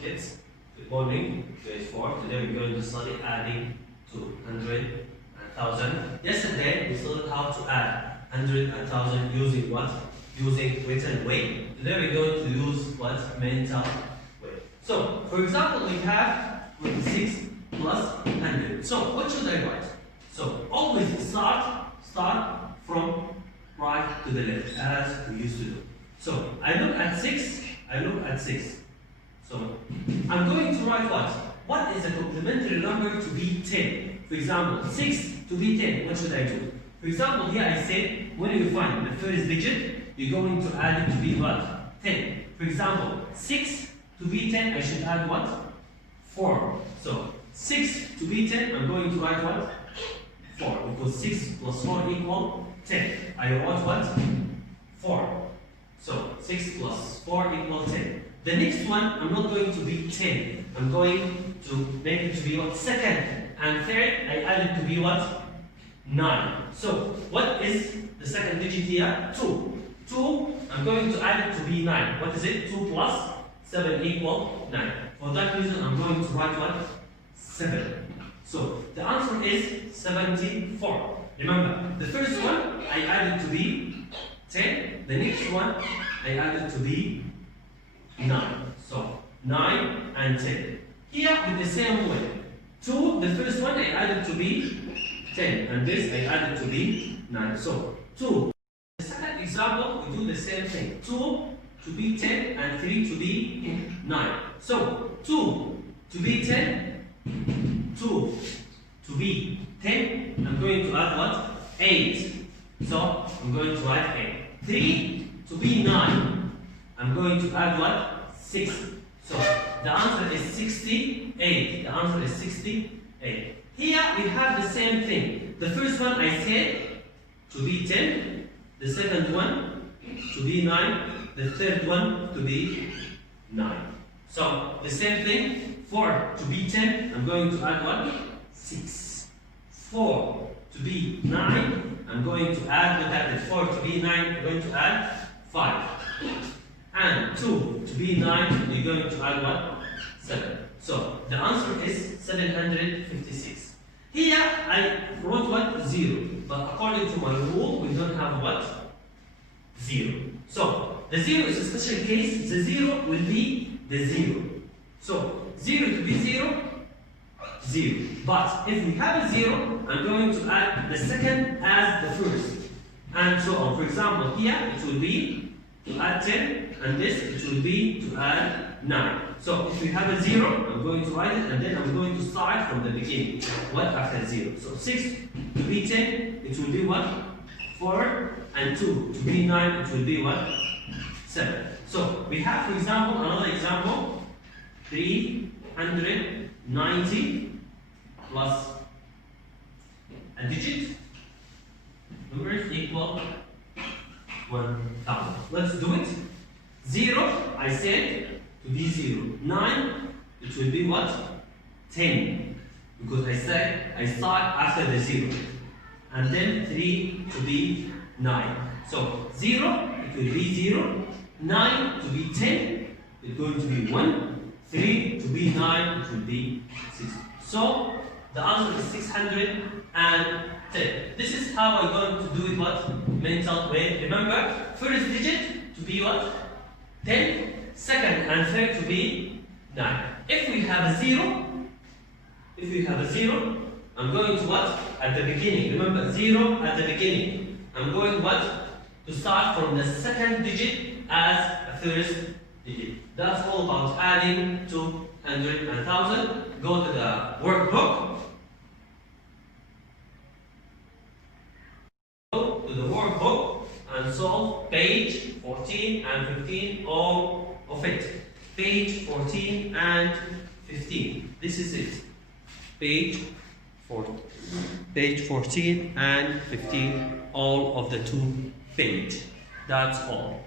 kids. Good morning, grade 4. Today we're going to study adding to 100 and 1000. Yesterday we studied how to add 100 and 1000 using what? Using written way. Today we're going to use what? Mental way. So, for example, we have 26 plus 100. So, what should I write? So, always start from right to the left as we used to do. So, I look at 6. So, I'm going to write what? What is a complementary number to be 10? For example, 6 to be 10, what should I do? For example, here I said, when you find the first digit, you're going to add it to be what? 10. For example, 6 to be 10, I should add what? 4. So, 6 to be 10, I'm going to write what? 4. Because 6 plus 4 equal 10. I wrote what? 4. So, 6 plus 4 equal 10. The next one, I'm not going to be 10. I'm going to make it to be what? Second. And third, I add it to be what? 9. So, what is the second digit here? 2. 2, I'm going to add it to be 9. What is it? 2 plus 7 equal 9. For that reason, I'm going to write what? 7. So, the answer is 74. Remember, the first one, I added to be 10. The next one, I added to be 9. So, 9 and 10. Here, with the same way. 2, the first one, I added to be 10. And this, I added to be 9. So, 2. The second example, we do the same thing. 2 to be 10 and 3 to be 9. So, 2 to be 10, 2 to be 10, I'm going to add what? 8. So, I'm going to write 8. 3 to be 9, I'm going to add what? 6. So, the answer is 68. The answer is 68. Here we have the same thing. The first one I said to be 10, the second one to be 9, the third one to be 9. So, the same thing, 4 to be 10, I'm going to add what? 6. 4 to be 9, I'm going to add, look at it, 4 to be 9, I'm going to add 5. And 2 to be 9, you're going to add what? 7. So, the answer is 756. Here, I wrote what? 0. But according to my rule, we don't have what? 0. So, the 0 is a special case. The 0 will be the 0. So, 0 to be 0, 0. But if we have a 0, I'm going to add the second as the first. And so on. For example, here it will be to add 10, and this it will be to add 9. So, if we have a 0, I'm going to write it, and then I'm going to start from the beginning. What after 0? So, 6 to be 10, it will be what? 4, and 2 to be 9, it will be what? 7. So, we have, for example, another example, 390 plus a digit, numbers equal 1000. Let's do it. 0, I said to be 0. 9, it will be what? 10. Because I said I start after the 0. And then 3 to be 9. So 0, it will be 0. 9 to be 10, it's going to be 1. 3 to be 9, it will be 6. So the answer is 610. This is how I'm going to do it what? Mental way. Remember, first digit to be what? 10. Second and third to be 9. If we have a 0, I'm going to what? At the beginning. Remember, 0 at the beginning. I'm going what? To start from the second digit as a first digit. That's all about adding to 100 and 1000. Go to the workbook. Go to the workbook and solve page 14 and 15, all of it. Page 14 and 15. This is it. Page 14 and 15, all of the 2 page. That's all.